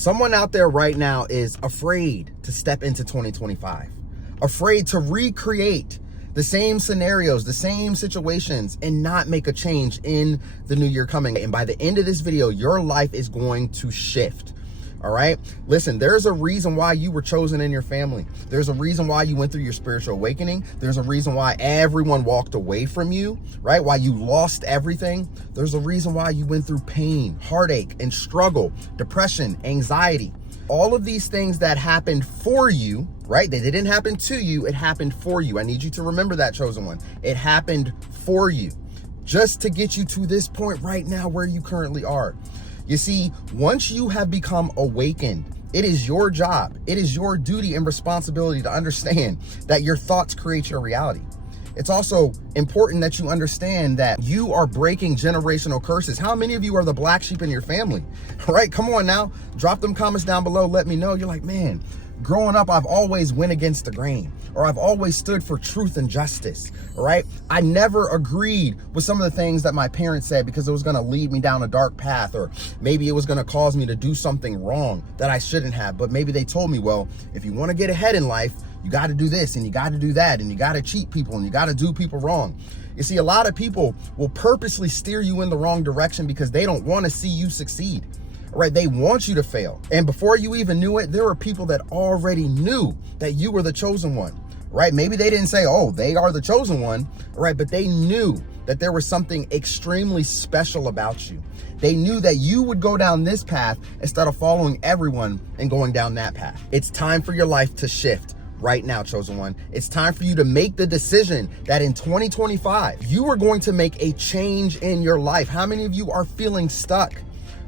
Someone out there right now is afraid to step into 2025, afraid to recreate the same scenarios, the same situations, and not make a change in the new year coming. And by the end of this video, your life is going to shift. All right. Listen, there's a reason why you were chosen in your family. There's a reason why you went through your spiritual awakening. There's a reason why everyone walked away from you, right? Why you lost everything. There's a reason why you went through pain, heartache, and struggle, depression, anxiety. All of these things that happened for you, right? They didn't happen to you. It happened for you. I need you to remember that, chosen one. It happened for you just to get you to this point right now where you currently are. You see, once you have become awakened, it is your job, it is your duty and responsibility to understand that your thoughts create your reality. It's also important that you understand that you are breaking generational curses. How many of you are the black sheep in your family? All right, come on now, drop them comments down below. Let me know. You're like, man, growing up, I've always went against the grain, or I've always stood for truth and justice, all right? I never agreed with some of the things that my parents said because it was gonna lead me down a dark path, or maybe it was gonna cause me to do something wrong that I shouldn't have. But maybe they told me, well, if you wanna get ahead in life, you gotta do this and you gotta do that and you gotta cheat people and you gotta do people wrong. You see, a lot of people will purposely steer you in the wrong direction because they don't wanna see you succeed. Right? They want you to fail. And before you even knew it, there were people that already knew that you were the chosen one, right? Maybe they didn't say, oh, they are the chosen one, right? But they knew that there was something extremely special about you. They knew that you would go down this path instead of following everyone and going down that path. It's time for your life to shift right now, chosen one. It's time for you to make the decision that in 2025, you are going to make a change in your life. How many of you are feeling stuck?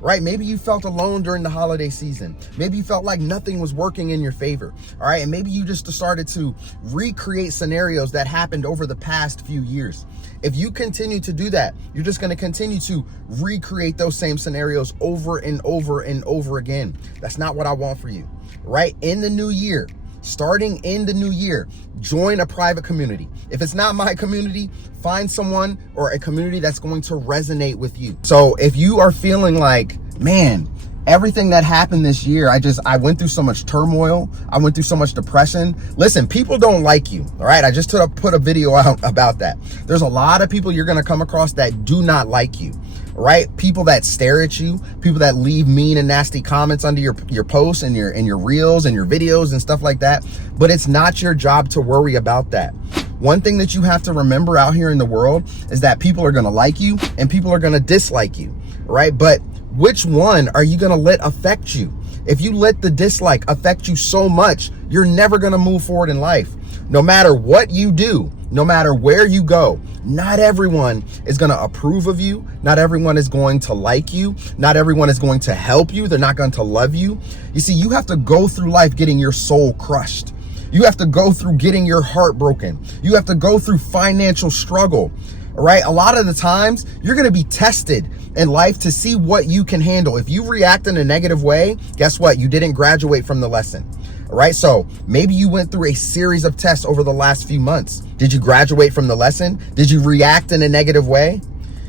Right? Maybe you felt alone during the holiday season. Maybe you felt like nothing was working in your favor. All right. And maybe you just started to recreate scenarios that happened over the past few years. If you continue to do that, you're just going to continue to recreate those same scenarios over and over and over again. That's not what I want for you. Right? In the new year, starting in the new year, join a private community. If it's not my community, find someone or a community that's going to resonate with you. So if you are feeling like, man, everything that happened this year, I went through so much turmoil. I went through so much depression. Listen, people don't like you. All right. I just put a video out about that. There's a lot of people you're going to come across that do not like you. Right? People that stare at you, people that leave mean and nasty comments under your posts and your reels and your videos and stuff like that. But it's not your job to worry about that. One thing that you have to remember out here in the world is that people are going to like you and people are going to dislike you. Right? But which one are you going to let affect you? If you let the dislike affect you so much, you're never going to move forward in life. No matter what you do, no matter where you go, not everyone is going to approve of you. Not everyone is going to like you. Not everyone is going to help you. They're not going to love you. You see, you have to go through life getting your soul crushed. You have to go through getting your heart broken. You have to go through financial struggle. All right. A lot of the times you're going to be tested in life to see what you can handle. If you react in a negative way, guess what? You didn't graduate from the lesson. All right. So maybe you went through a series of tests over the last few months. Did you graduate from the lesson? Did you react in a negative way?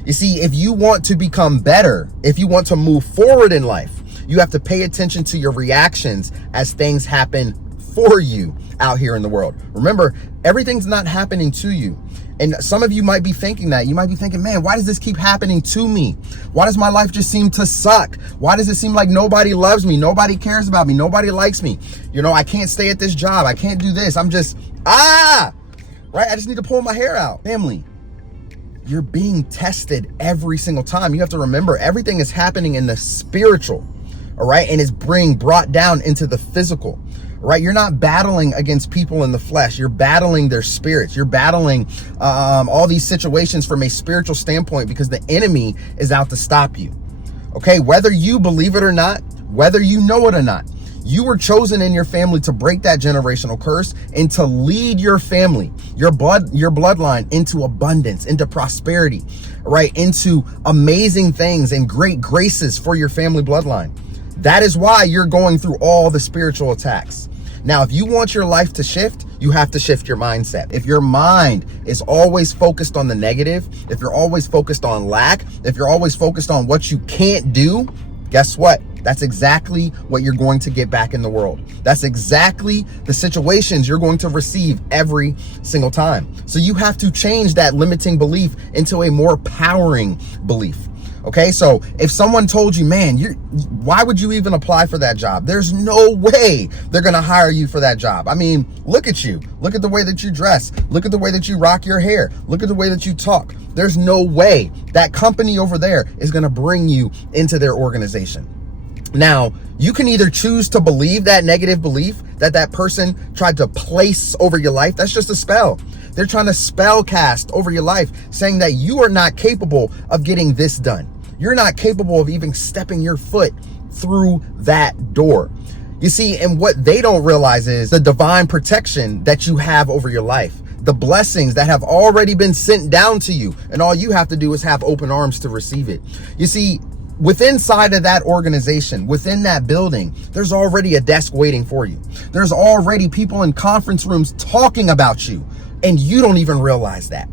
You see, if you want to become better, if you want to move forward in life, you have to pay attention to your reactions as things happen for you out here in the world. Remember, everything's not happening to you. And some of you might be thinking that. You might be thinking, man, why does this keep happening to me? Why does my life just seem to suck? Why does it seem like nobody loves me? Nobody cares about me. Nobody likes me. You know, I can't stay at this job. I can't do this. I'm just, right? I just need to pull my hair out. Family, you're being tested every single time. You have to remember everything is happening in the spiritual, all right? And it's being brought down into the physical. Right? You're not battling against people in the flesh. You're battling their spirits. You're battling all these situations from a spiritual standpoint because the enemy is out to stop you. Okay? Whether you believe it or not, whether you know it or not, you were chosen in your family to break that generational curse and to lead your family, your bloodline into abundance, into prosperity, right? Into amazing things and great graces for your family bloodline. That is why you're going through all the spiritual attacks. Now, if you want your life to shift, you have to shift your mindset. If your mind is always focused on the negative, if you're always focused on lack, if you're always focused on what you can't do, guess what? That's exactly what you're going to get back in the world. That's exactly the situations you're going to receive every single time. So you have to change that limiting belief into a more powering belief. Okay, so if someone told you, man, why would you even apply for that job? There's no way they're going to hire you for that job. I mean, look at you. Look at the way that you dress. Look at the way that you rock your hair. Look at the way that you talk. There's no way that company over there is going to bring you into their organization. Now, you can either choose to believe that negative belief that person tried to place over your life. That's just a spell. They're trying to spell cast over your life, saying that you are not capable of getting this done. You're not capable of even stepping your foot through that door. You see, and what they don't realize is the divine protection that you have over your life, the blessings that have already been sent down to you, and all you have to do is have open arms to receive it. You see, within inside of that organization, within that building, there's already a desk waiting for you. There's already people in conference rooms talking about you, and you don't even realize that.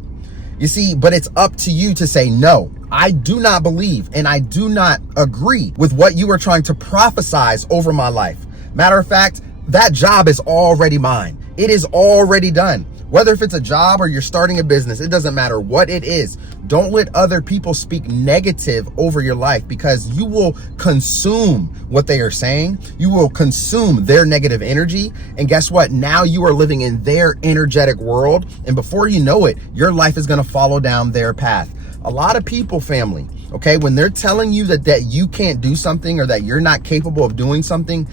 You see, but it's up to you to say, no, I do not believe and I do not agree with what you are trying to prophesize over my life. Matter of fact, that job is already mine. It is already done. Whether if it's a job or you're starting a business, it doesn't matter what it is. Don't let other people speak negative over your life, because you will consume what they are saying. You will consume their negative energy. And guess what? Now you are living in their energetic world. And before you know it, your life is going to follow down their path. A lot of people, family, okay, when they're telling you that you can't do something or that you're not capable of doing something,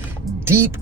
deep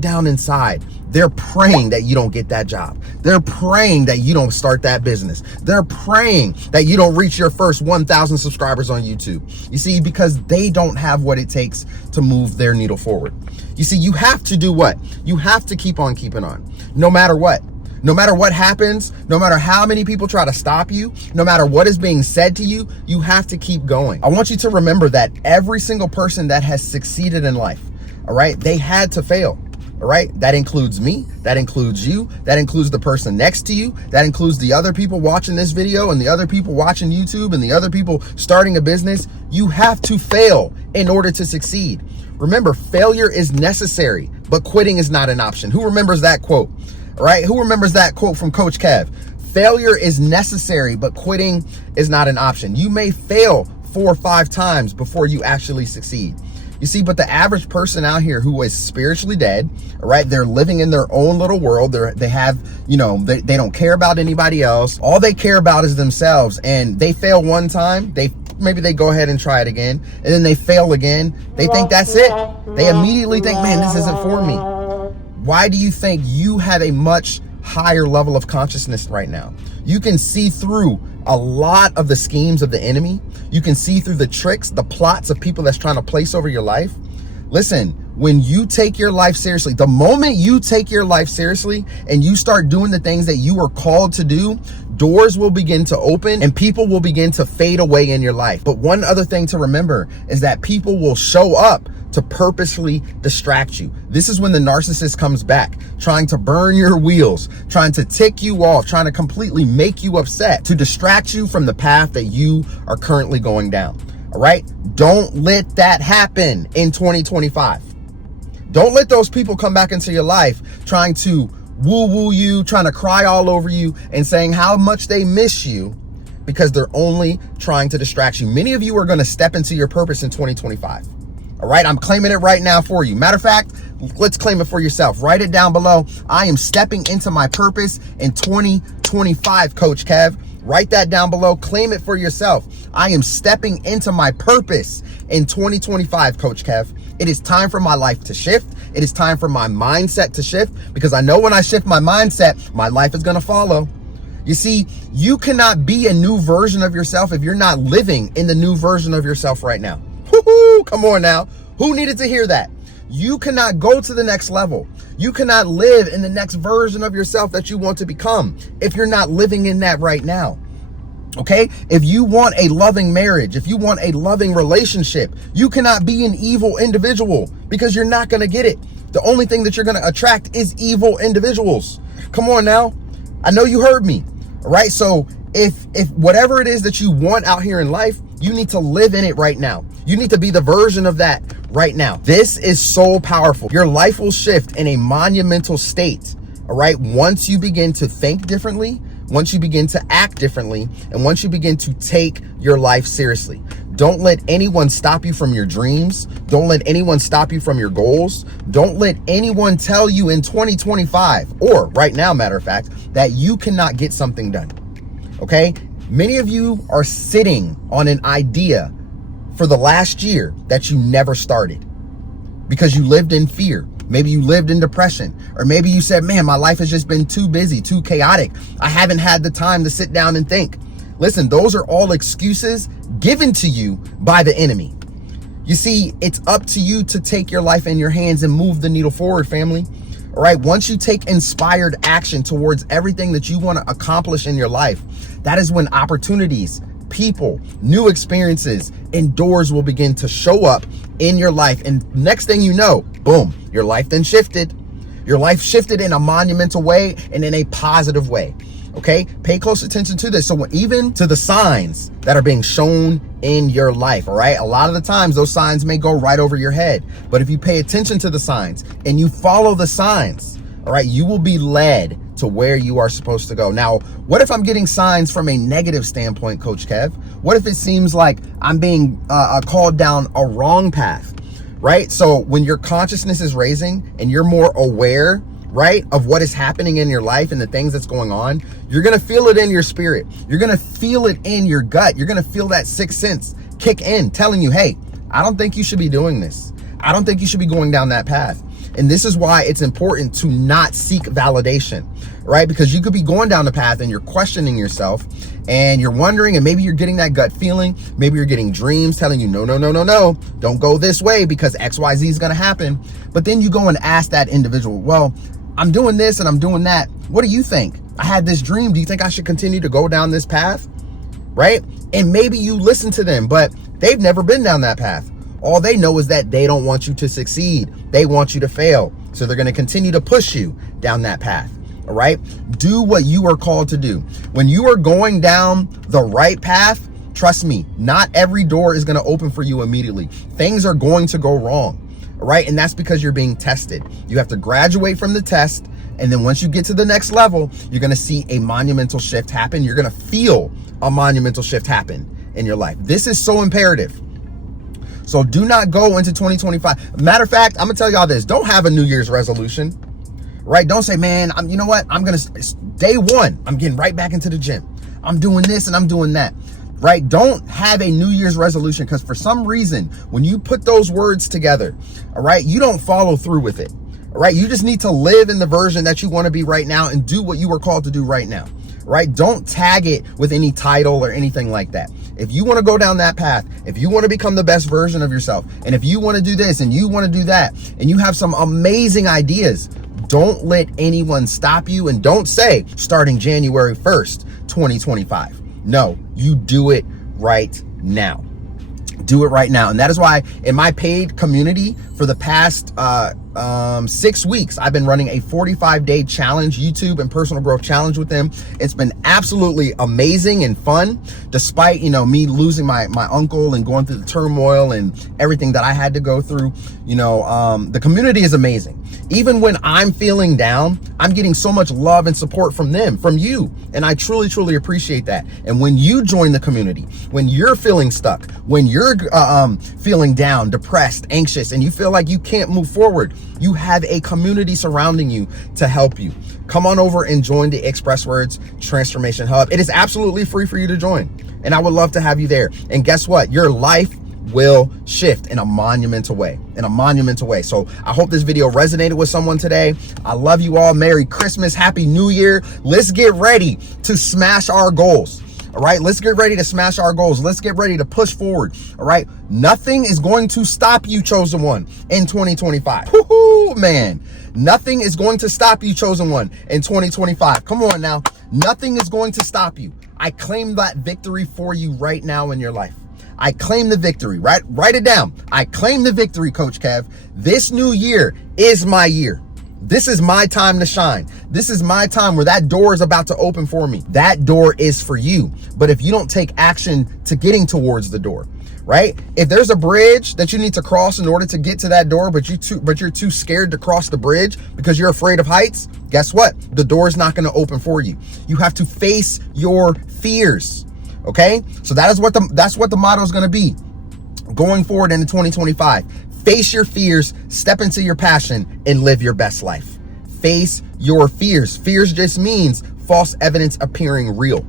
down inside, they're praying that you don't get that job. They're praying that you don't start that business. They're praying that you don't reach your first 1,000 subscribers on YouTube. You see, because they don't have what it takes to move their needle forward. You see, you have to do what? You have to keep on keeping on, no matter what. No matter what happens, no matter how many people try to stop you, no matter what is being said to you, you have to keep going. I want you to remember that every single person that has succeeded in life, all right, they had to fail. All right. That includes me. That includes you. That includes the person next to you. That includes the other people watching this video and the other people watching YouTube and the other people starting a business. You have to fail in order to succeed. Remember, failure is necessary, but quitting is not an option. Who remembers that quote? All right. Who remembers that quote from Coach Kev? Failure is necessary, but quitting is not an option. You may fail 4 or 5 times before you actually succeed. You see, but the average person out here who is spiritually dead, all right, they're living in their own little world. They have, you know, they don't care about anybody else. All they care about is themselves. And they fail one time. Maybe they go ahead and try it again. And then they fail again. They think that's it. They immediately think, man, this isn't for me. Why do you think you have a much higher level of consciousness right now? You can see through a lot of the schemes of the enemy. You can see through the tricks, the plots of people that's trying to place over your life. Listen, when you take your life seriously, the moment you take your life seriously and you start doing the things that you are called to do, doors will begin to open and people will begin to fade away in your life. But one other thing to remember is that people will show up to purposely distract you. This is when the narcissist comes back, trying to burn your wheels, trying to tick you off, trying to completely make you upset, to distract you from the path that you are currently going down. All right? Don't let that happen in 2025. Don't let those people come back into your life trying to woo-woo you, trying to cry all over you and saying how much they miss you, because they're only trying to distract you. Many of you are going to step into your purpose in 2025. All right, I'm claiming it right now for you. Matter of fact, let's claim it for yourself. Write it down below. I am stepping into my purpose in 2025, Coach Kev. Write that down below. Claim it for yourself. I am stepping into my purpose in 2025, Coach Kev. It is time for my life to shift. It is time for my mindset to shift, because I know when I shift my mindset, my life is going to follow. You see, you cannot be a new version of yourself if you're not living in the new version of yourself right now. Woo-hoo, come on now. Who needed to hear that? You cannot go to the next level. You cannot live in the next version of yourself that you want to become if you're not living in that right now. Okay? If you want a loving marriage, if you want a loving relationship, you cannot be an evil individual, because you're not going to get it. The only thing that you're going to attract is evil individuals. Come on now. I know you heard me. All right? So if whatever it is that you want out here in life, you need to live in it right now. You need to be the version of that right now. This is so powerful. Your life will shift in a monumental state, all right? Once you begin to think differently, once you begin to act differently, and once you begin to take your life seriously. Don't let anyone stop you from your dreams. Don't let anyone stop you from your goals. Don't let anyone tell you in 2025, or right now, matter of fact, that you cannot get something done, okay? Many of you are sitting on an idea for the last year that you never started because you lived in fear. Maybe you lived in depression, or maybe you said, man, my life has just been too busy, too chaotic. I haven't had the time to sit down and think. Listen, those are all excuses given to you by the enemy. You see, it's up to you to take your life in your hands and move the needle forward, family. All right. Once you take inspired action towards everything that you want to accomplish in your life, that is when opportunities, people, new experiences, and doors will begin to show up in your life. And next thing you know, boom, your life then shifted. Your life shifted in a monumental way and in a positive way. Okay, pay close attention to this. So even to the signs that are being shown in your life, all right? A lot of the times those signs may go right over your head. But if you pay attention to the signs and you follow the signs, all right, you will be led to where you are supposed to go. Now, what if I'm getting signs from a negative standpoint, Coach Kev? What if it seems like I'm being called down a wrong path, right? So when your consciousness is raising and you're more aware, right, of what is happening in your life and the things that's going on, you're going to feel it in your spirit. You're going to feel it in your gut. You're going to feel that sixth sense kick in, telling you, hey, I don't think you should be doing this. I don't think you should be going down that path. And this is why it's important to not seek validation, right? Because you could be going down the path and you're questioning yourself and you're wondering, and maybe you're getting that gut feeling. Maybe you're getting dreams telling you, no, don't go this way because XYZ is going to happen. But then you go and ask that individual, well, I'm doing this and I'm doing that. What do you think? I had this dream. Do you think I should continue to go down this path? Right? And maybe you listen to them, but they've never been down that path. All they know is that they don't want you to succeed. They want you to fail. So they're going to continue to push you down that path. All right? Do what you are called to do. When you are going down the right path, trust me, not every door is going to open for you immediately. Things are going to go wrong. All right? And that's because you're being tested. You have to graduate from the test. And then once you get to the next level, you're going to see a monumental shift happen. You're going to feel a monumental shift happen in your life. This is so imperative. So do not go into 2025. Matter of fact, I'm going to tell y'all this. Don't have a New Year's resolution, right? Don't say, man, you know what? I'm going to, day one, I'm getting right back into the gym. I'm doing this and I'm doing that, right? Don't have a New Year's resolution because for some reason, when you put those words together, all right, you don't follow through with it, all right? You just need to live in the version that you want to be right now and do what you were called to do right now, right? Don't tag it with any title or anything like that. If you want to go down that path, if you want to become the best version of yourself, and if you want to do this and you want to do that, and you have some amazing ideas, don't let anyone stop you. And don't say starting January 1st, 2025. No, you do it right now. Do it right now. And that is why in my paid community for the past 6 weeks, I've been running a 45-day challenge, YouTube and personal growth challenge with them. It's been absolutely amazing and fun, despite, me losing my uncle and going through the turmoil and everything that I had to go through. The community is amazing. Even when I'm feeling down, I'm getting so much love and support from them, from you. And I truly, truly appreciate that. And when you join the community, when you're feeling stuck, when you're feeling down, depressed, anxious, and you feel like you can't move forward, you have a community surrounding you to help you. Come on over and join the ExpressedWordz Transformation Hub. It is absolutely free for you to join. And I would love to have you there. And guess what? Your life will shift in a monumental way, So I hope this video resonated with someone today. I love you all. Merry Christmas. Happy New Year. Let's get ready to smash our goals. All right. Let's get ready to smash our goals. Let's get ready to push forward. All right. Nothing is going to stop you, chosen one, in 2025. Woohoo, man. Nothing is going to stop you, chosen one, in 2025. Come on now. Nothing is going to stop you. I claim that victory for you right now in your life. I claim the victory, right? Write it down. I claim the victory, Coach Kev. This new year is my year. This is my time to shine. This is my time where that door is about to open for me. That door is for you. But if you don't take action to getting towards the door, right? If there's a bridge that you need to cross in order to get to that door, but you're too scared to cross the bridge because you're afraid of heights, guess what? The door is not going to open for you. You have to face your fears. Okay? So that's what the motto is going to be going forward into 2025. Face your fears, step into your passion, and live your best life. Face your fears. Fears just means false evidence appearing real.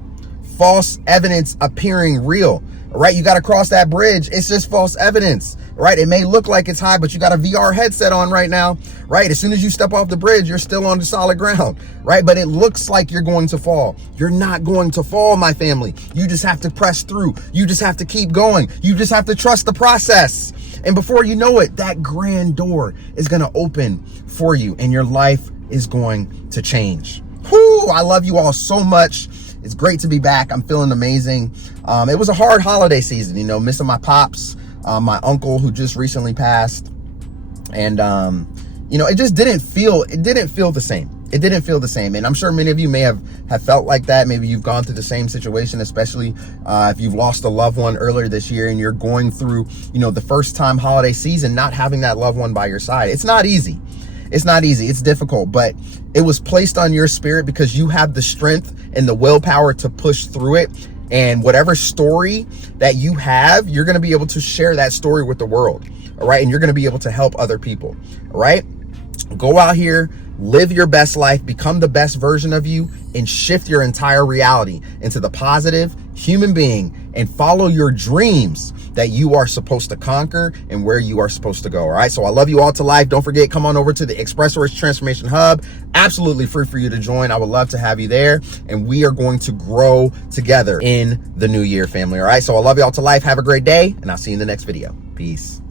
False evidence appearing real. All right, you got to cross that bridge. It's just false evidence, right? It may look like it's high, but you got a VR headset on right now, right? As soon as you step off the bridge, you're still on the solid ground, right? But it looks like you're going to fall. You're not going to fall, my family. You just have to press through. You just have to keep going. You just have to trust the process. And before you know it, that grand door is going to open for you and your life is going to change. Whoo, I love you all so much. It's great to be back. I'm feeling amazing. It was a hard holiday season, you know, missing my pops, my uncle who just recently passed. And, you know, it didn't feel the same. It didn't feel the same. And I'm sure many of you may have felt like that. Maybe you've gone through the same situation, especially if you've lost a loved one earlier this year and you're going through, you know, the first time holiday season, not having that loved one by your side. It's not easy. It's not easy. It's difficult, but it was placed on your spirit because you have the strength and the willpower to push through it. And whatever story that you have, you're going to be able to share that story with the world. All right. And you're going to be able to help other people. All right. Go out here, live your best life, become the best version of you, and shift your entire reality into the positive human being and follow your dreams that you are supposed to conquer and where you are supposed to go. All right. So I love you all to life. Don't forget, come on over to the ExpressedWordz Transformation Hub. Absolutely free for you to join. I would love to have you there. And we are going to grow together in the new year, family. All right. So I love you all to life. Have a great day. And I'll see you in the next video. Peace.